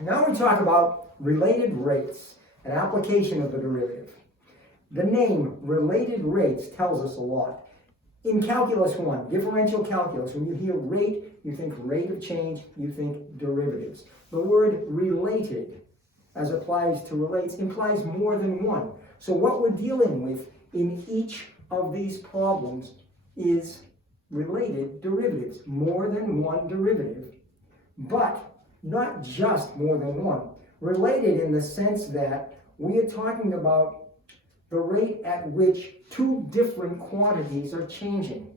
Now we talk about related rates, an application of the derivative. The name related rates tells us a lot. In Calculus 1, differential calculus, when you hear rate, you think rate of change, you think derivatives. The word related, as applies to relates, implies more than one. So what we're dealing with in each of these problems is related derivatives, more than one derivative, but not just more than one. Related in the sense that we are talking about the rate at which two different quantities are changing.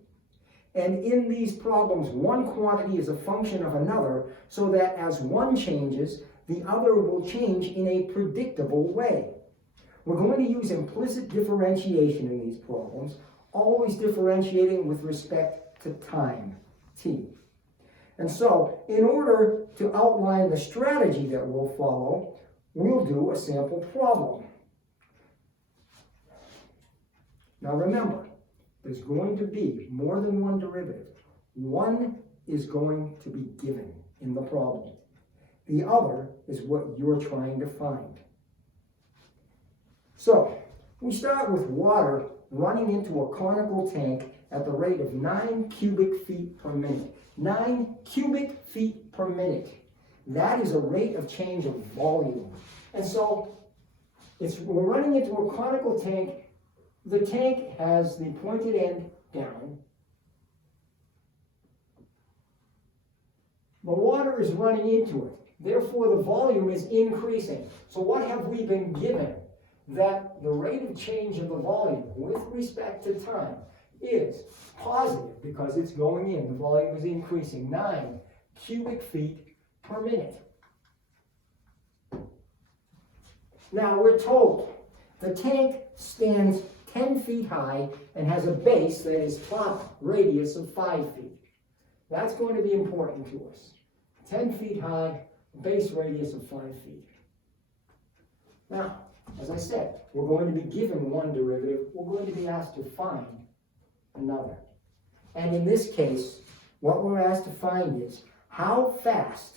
And in these problems, one quantity is a function of another, so that as one changes, the other will change in a predictable way. We're going to use implicit differentiation in these problems, always differentiating with respect to time, t. And so, in order to outline the strategy that we'll follow, we'll do a sample problem. Now remember, there's going to be more than one derivative. One is going to be given in the problem. The other is what you're trying to find. So, we start with water running into a conical tank at the rate of 9 cubic feet per minute. 9 cubic feet per minute. That is a rate of change of volume. And so, we're running into a conical tank. The tank has the pointed end down. The water is running into it. Therefore, the volume is increasing. So what have we been given? That the rate of change of the volume with respect to time is positive because it's going in. The volume is increasing 9 cubic feet per minute. Now, we're told the tank stands 10 feet high and has a base that is top radius of 5 feet. That's going to be important to us. 10 feet high, base radius of 5 feet. Now, as I said, we're going to be given one derivative. We're going to be asked to find another. And in this case, what we're asked to find is how fast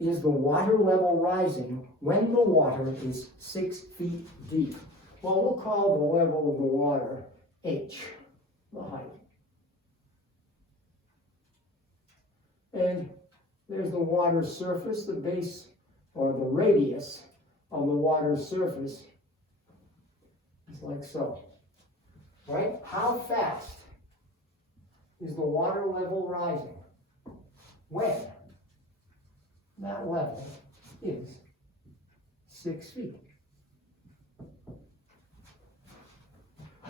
is the water level rising when the water is 6 feet deep? Well, we'll call the level of the water h, the height. And there's the water's surface, the base, or the radius of the water's surface is like so. Right? How fast is the water level rising when that level is 6 feet?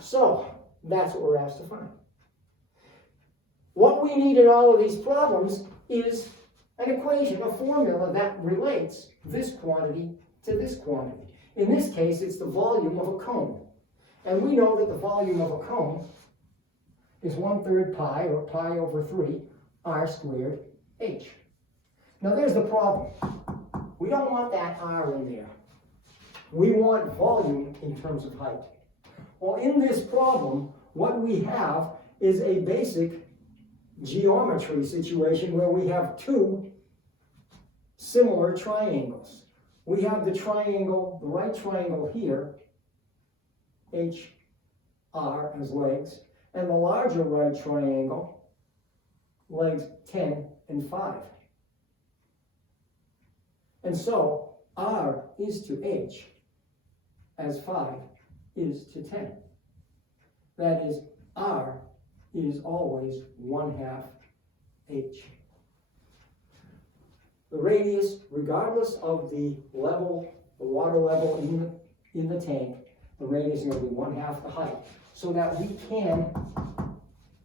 So, that's what we're asked to find. What we need in all of these problems is an equation, a formula that relates this quantity to this quantity. In this case, it's the volume of a cone. And we know that the volume of a cone is 1/3 pi, or pi over 3, r squared h. Now there's the problem. We don't want that r in there. We want volume in terms of height. Well, in this problem, what we have is a basic geometry situation where we have two similar triangles. We have the triangle, the right triangle here, HR as legs, and the larger right triangle, legs 10 and 5. And so, R is to H as 5 is to 10. That is, R is always 1/2 H. The radius, regardless of the level, the water level in the tank, the radius is going to be 1/2 the height. So that we can,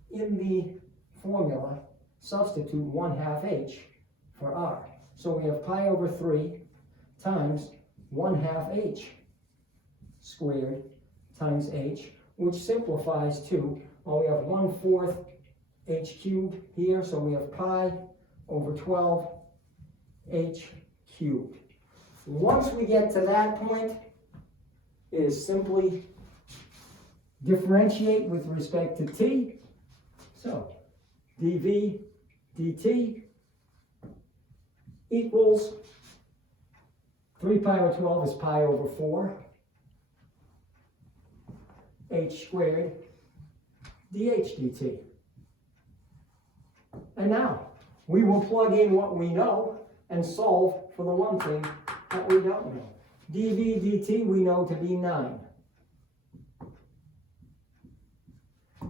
in the formula, substitute 1/2 H for R. So we have pi over 3 times 1/2 H squared times H, which simplifies to, well, we have 1/4 H cubed here, so we have pi over 12 H cubed. Once we get to that point, it is simply differentiate with respect to t. So dv dt equals 3 pi over 12 is pi over 4. H squared dh dt. And now, we will plug in what we know and solve for the one thing that we don't know. dv dt we know to be 9.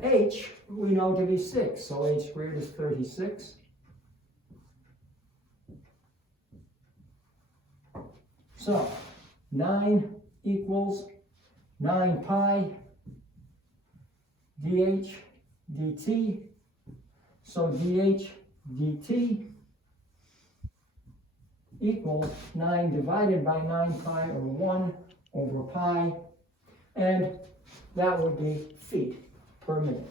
H we know to be 6, so h squared is 36. So, 9 equals 9 pi dh dt. So dh dt equals 9 divided by 9 pi, or 1 over pi, and that would be feet per minute.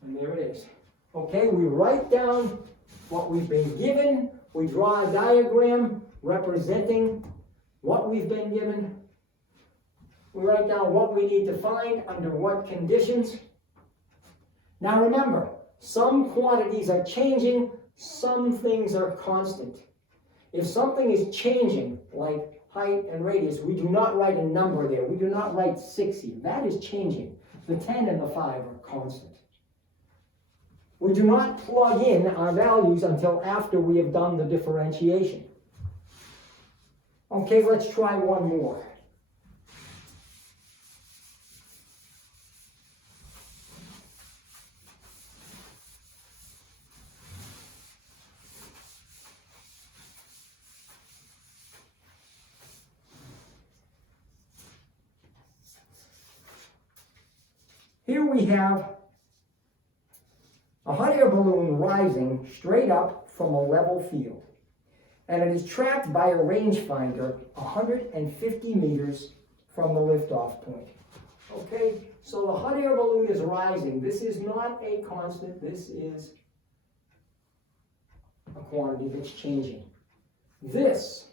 And there it is. Okay, we write down what we've been given. We draw a diagram representing what we've been given. We write down what we need to find under what conditions. Now remember, some quantities are changing, some things are constant. If something is changing, like height and radius, we do not write a number there. We do not write 60. That is changing. The 10 and the 5 are constant. We do not plug in our values until after we have done the differentiation. Okay, let's try one more. Here we have a hot air balloon rising straight up from a level field, and it is tracked by a rangefinder 150 meters from the liftoff point. Okay, so the hot air balloon is rising. This is not a constant, this is a quantity that's changing. This,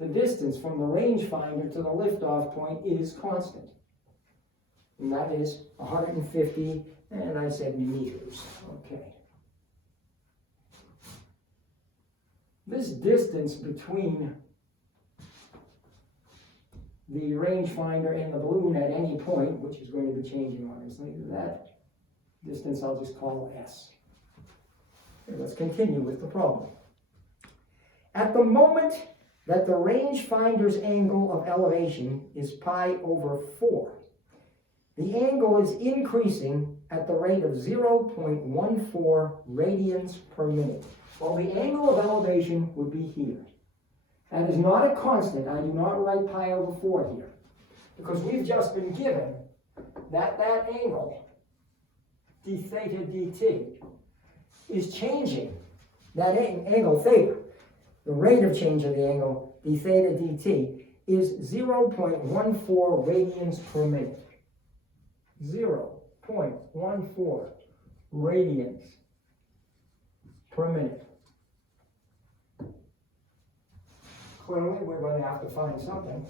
the distance from the rangefinder to the liftoff point, is constant. And that is 150, and I said meters. Okay. This distance between the rangefinder and the balloon at any point, which is going to be changing obviously, that distance I'll just call S. Okay, let's continue with the problem. At the moment that the rangefinder's angle of elevation is pi over 4, the angle is increasing at the rate of 0.14 radians per minute. Well, the angle of elevation would be here. That is not a constant. I do not write pi over 4 here, because we've just been given that that angle, d theta dt, is changing. That angle theta, the rate of change of the angle, d theta dt, is 0.14 radians per minute. 0.14 radians per minute. Clearly, we're going to have to find something.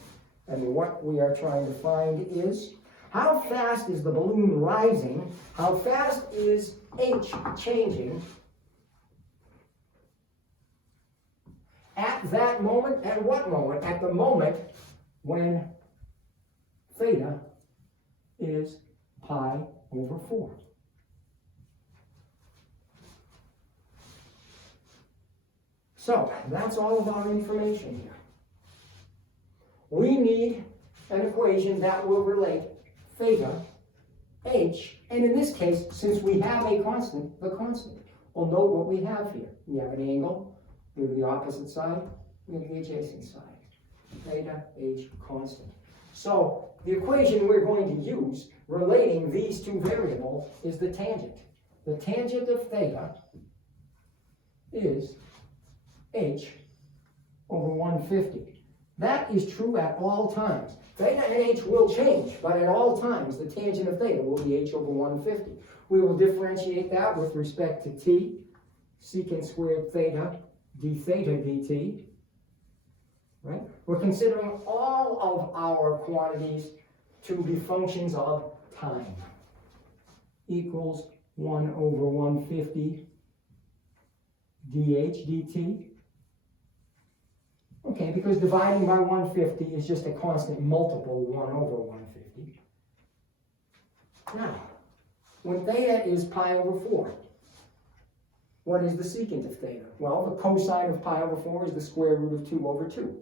And what we are trying to find is, how fast is the balloon rising? How fast is h changing at that moment? At what moment? At the moment when theta is pi over 4. So, that's all of our information here. We need an equation that will relate theta, h, and in this case, since we have a constant, the constant. Well, note what we have here. We have an angle, we have the opposite side, we have the adjacent side. Theta, h, constant. So, the equation we're going to use relating these two variables is the tangent. The tangent of theta is h over 150. That is true at all times. Theta and h will change, but at all times the tangent of theta will be h over 150. We will differentiate that with respect to t, secant squared theta, d theta dt. Right? We're considering all of our quantities to be functions of time, equals 1 over 150 dH dt. Okay, because dividing by 150 is just a constant multiple 1 over 150. Now, when theta is pi over 4, what is the secant of theta? Well, the cosine of pi over 4 is the square root of 2 over 2.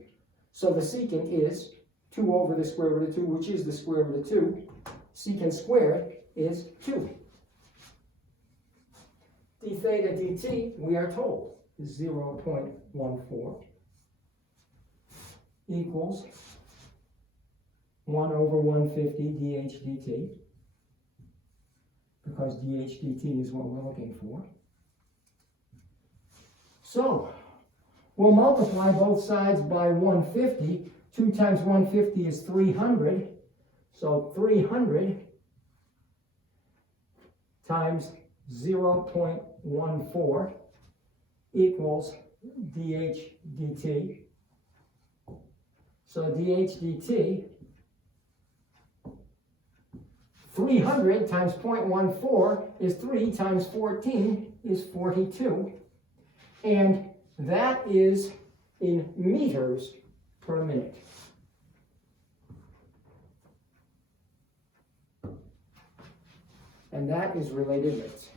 So the secant is 2 over the square root of 2, which is the square root of 2. Secant squared is 2. d theta dt, we are told, is 0.14 equals 1 over 150 dH dt, because dH dt is what we're looking for. So, we'll multiply both sides by 150. 2 times 150 is 300. So 300 times 0.14 equals dH dt. So dH dt, 300 times 0.14 is 3 times 14 is 42. And that is in meters per minute. And that is related rates.